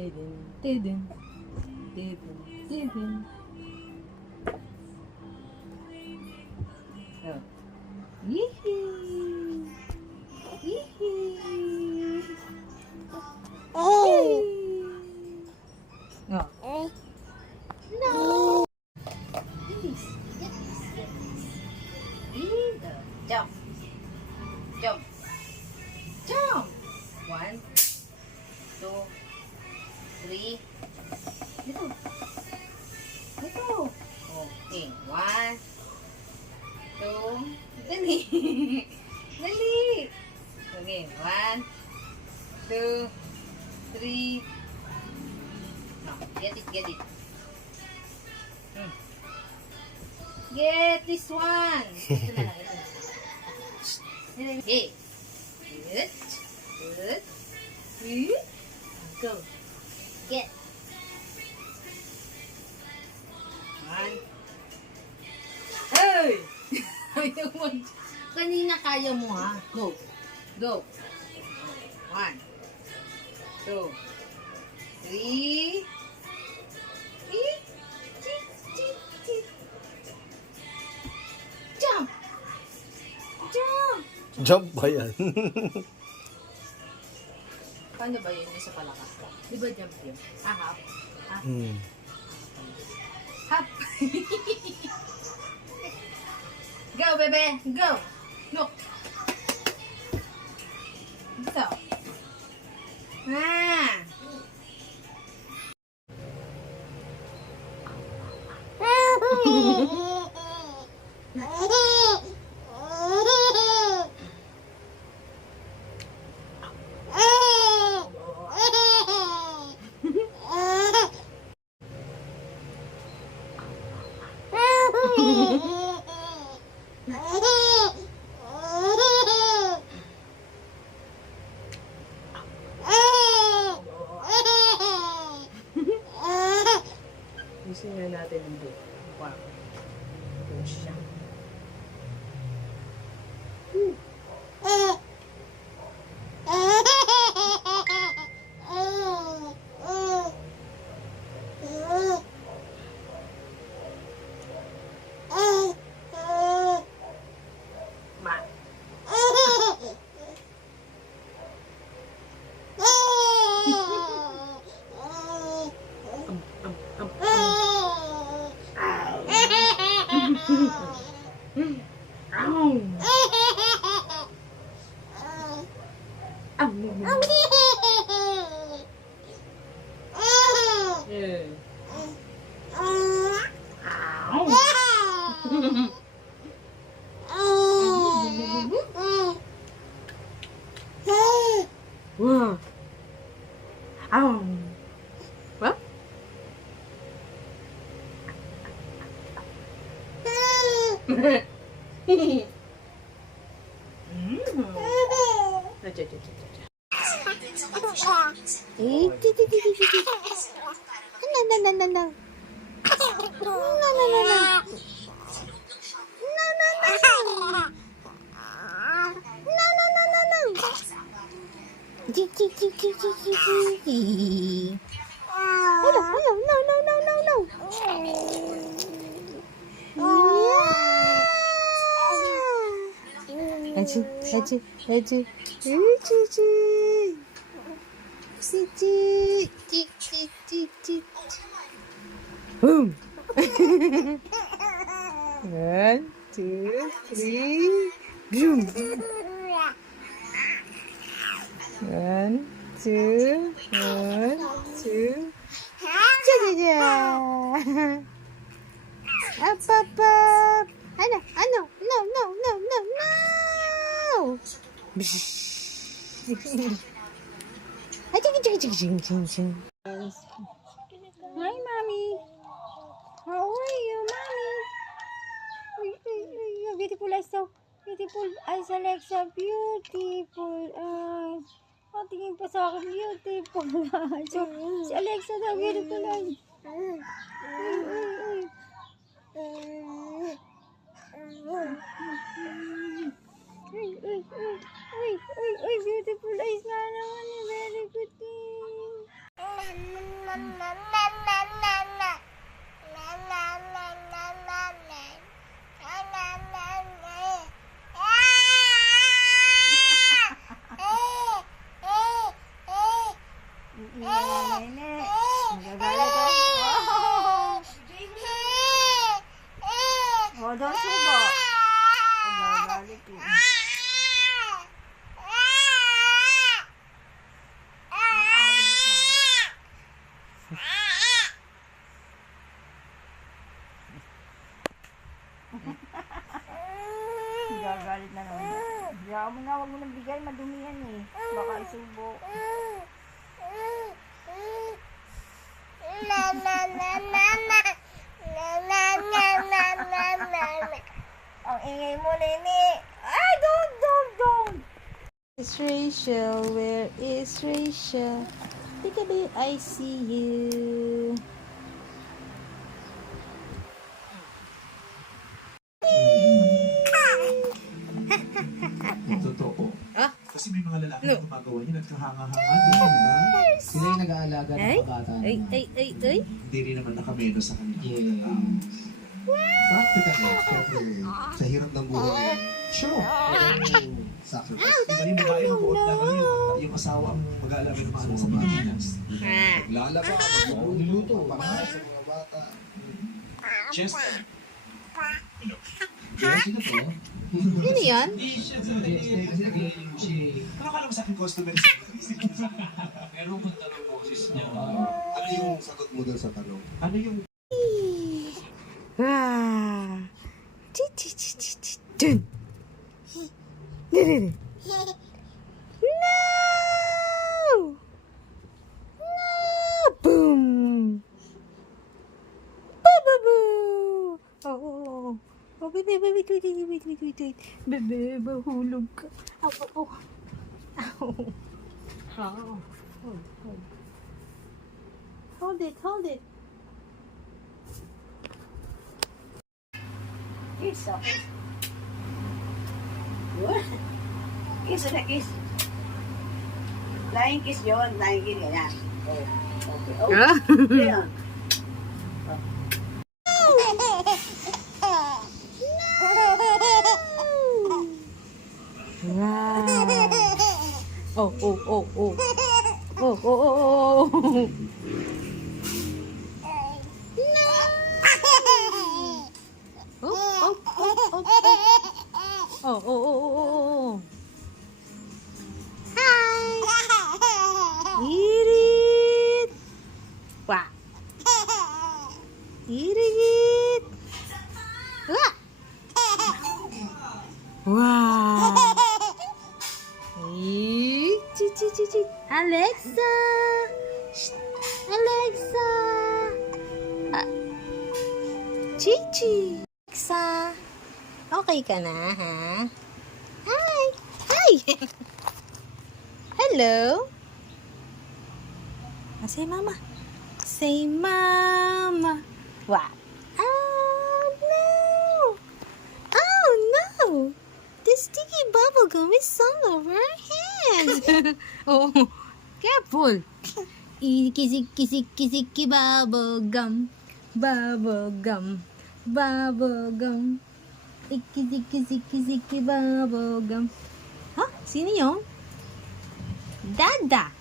Tidin, tidin, tidin, tidin. Oh. Yee-hee. Yee-hee. Oh. No. Yes. Yes. Yes. Ego. Jump. Jump. Jump. 1, 2, 3. Ito. Ito. Okay. 1, 2. Dali. Dali. Okay. 1, 2, 3. No. Get it. Get it. Get this one. Ito na lang. Ito na. Okay. Good. Good. Good. Go. Get. 1. Hey! Kanina kaya mo ha. Go. Go. 1, 2, 3. Jump. Jump. Jump ba yan? Paano ba yun sa palaka? Di ba jump yun? Hop. Hop. Hop. Go, bebe. Go. Look. Ito. Ah. Gusto nga natin yung book. Wow. Ito siya. Wow. Ow. What? Boom. 1, 2, 3. Boom. 1, 2, 1, 2. Up, up, up. Ano? No. Hi, mommy. How are you, mommy? Beautiful eyes, so beautiful eyes, Alexa. Beautiful eyes. Tingin pa sa akin, beautiful eyes. So, si Alexa daw, beautiful eyes. Uy, beautiful eyes nga naman. Very good thing. Nene. Magagalit ka. Oh, don't subo. Magagalit yun. Gagalit na naman. Diyan mo na, huwag mo nang bigay, madumi yan eh. Baka isubo. Ang ingay mo, Nene. Ay, don't. It's Rachel. Where is Rachel? Peekaboo, I see you. Totoo. Kasi may mga lalaki na gumagawa niya, nagkahanga-hanga din, di ba? Sila yung nag-aalaga ng mga bata. Ay. Hindi rin naman nakameno sa kanila. Yes. Practical eh. Siyempre, sa hirap ng buhay ngayon. Sure. Sacrifice. Iba yung babae mag-uot na ngayon. Yung asawa ang mag-aalaga ng mga anak sa Pilipinas. Lalaba, magluluto, para sa mga bata. Chester. Yes, sino to? Ano yan? Kasi nag-iinom siya. Ano ka naman sa aking customer? Meron kong tanong boses niya. Ano yung sagot mo doon sa tanong? Ano yung Wow. Dun. No! Boom! Boo! Oh. Oh, wait. Bebe, mahulog ka. Ow. Hold it. Kiss. What? Kiss na kiss. Flying kiss yun. Flying kiss yan. Oh, okay. Oh, yan. Wow. Oh. Oh. Hi. Eat it. Wow. Eat it. Wow. Alexa. Shh. Alexa. Chichi. Alexa. Okay ka na, ha? Hi. Hello. Say mama. Say mama. What? Oh no. This sticky bubble gum is all over our hands. Oh, careful. Kissy bubble gum. Bubble gum. Kissy bubble gum. Huh? Sino yun? Dada.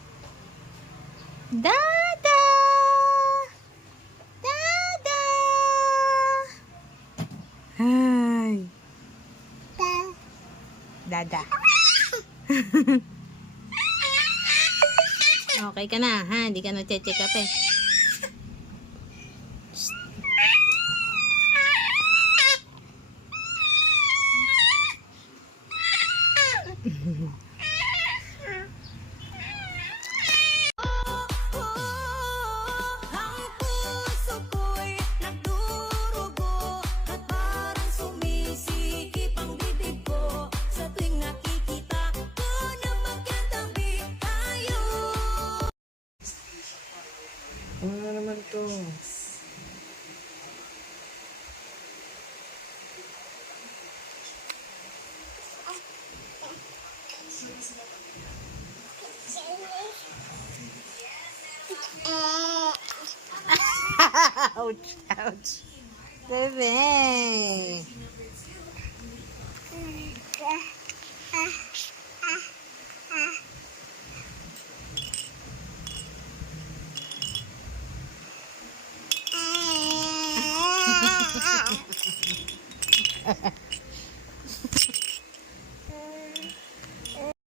Hi. Dada. Okay ka na, ha? Hindi ka na check up eh. Ano naman to? Ouch, ouch. Bebe.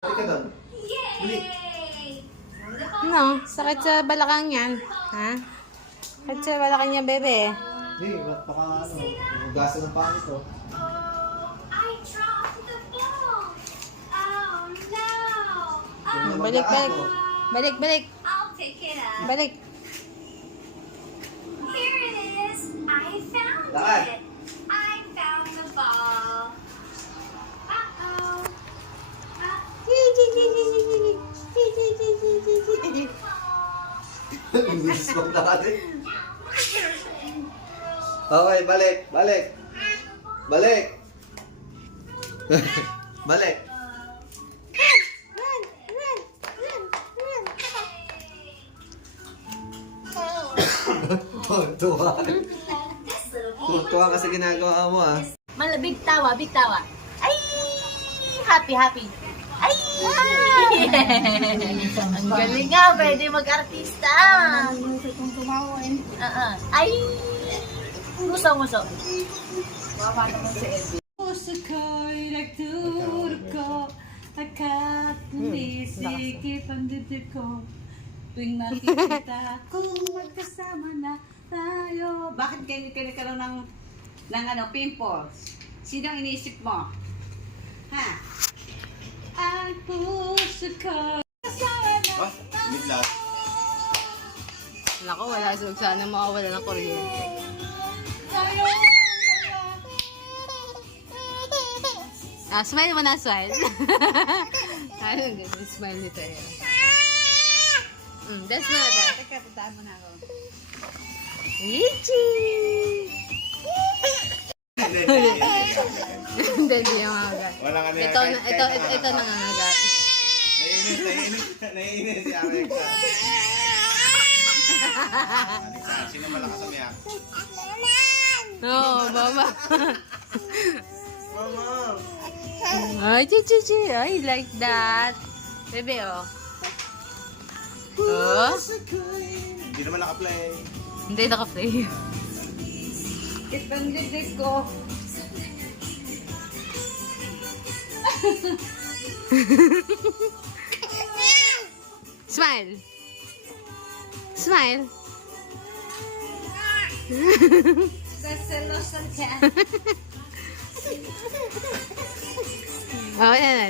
Balik ka doon. Ano? Sakit sa balakang yan. Ha? Sakit sa balakang yan, bebe. Hindi, baka ano, gasa ng pangit to. I dropped the ball. Oh no. Balik, balik. Balik, balik. I'll pick it up. Balik. Here it is. I found Lakad. it. I found the ball. Uh-oh. Ang bilis maglakad eh. Okay, balik, balik. Balik. Balik. Tuwa. Tuwa kasi ginagawa mo ah. Big tawa, big tawa. Ay! Happy, happy. Ay! Ang galing nga, pwede mag-artista. Kung tumawin. Ay! Muso. Baba naman si Elvin. Puso ko'y nagturko, nakatumisikip ang dibdib ko. Tuwing makikita kung magkasama na tayo. Bakit ganyan ka nagkaroon ng pimples? Sino ang iniisip mo? Ha? Ang puso ko kasama na tayo. Naku, wala sana makawala ng kuryente. Ah, smile mo na, smile. Ano ang ganyan, smile nito eh. That's mo na that. Teka, puntaan mo na ako. Ichi! Hindi, hindi yung nangangagat. Walang ano yan. Ito nangangagat. Naiinis si Alexa. Alexa, sino malakas umiyak? No, mama. Mama! Ay, chichi. I like that. Bebe, oh. Oh? Hindi naman naka-play. Hindi naka-play. Ito ang dibdib ko. Smile. Smile. Saselosan ka. Oh, yan.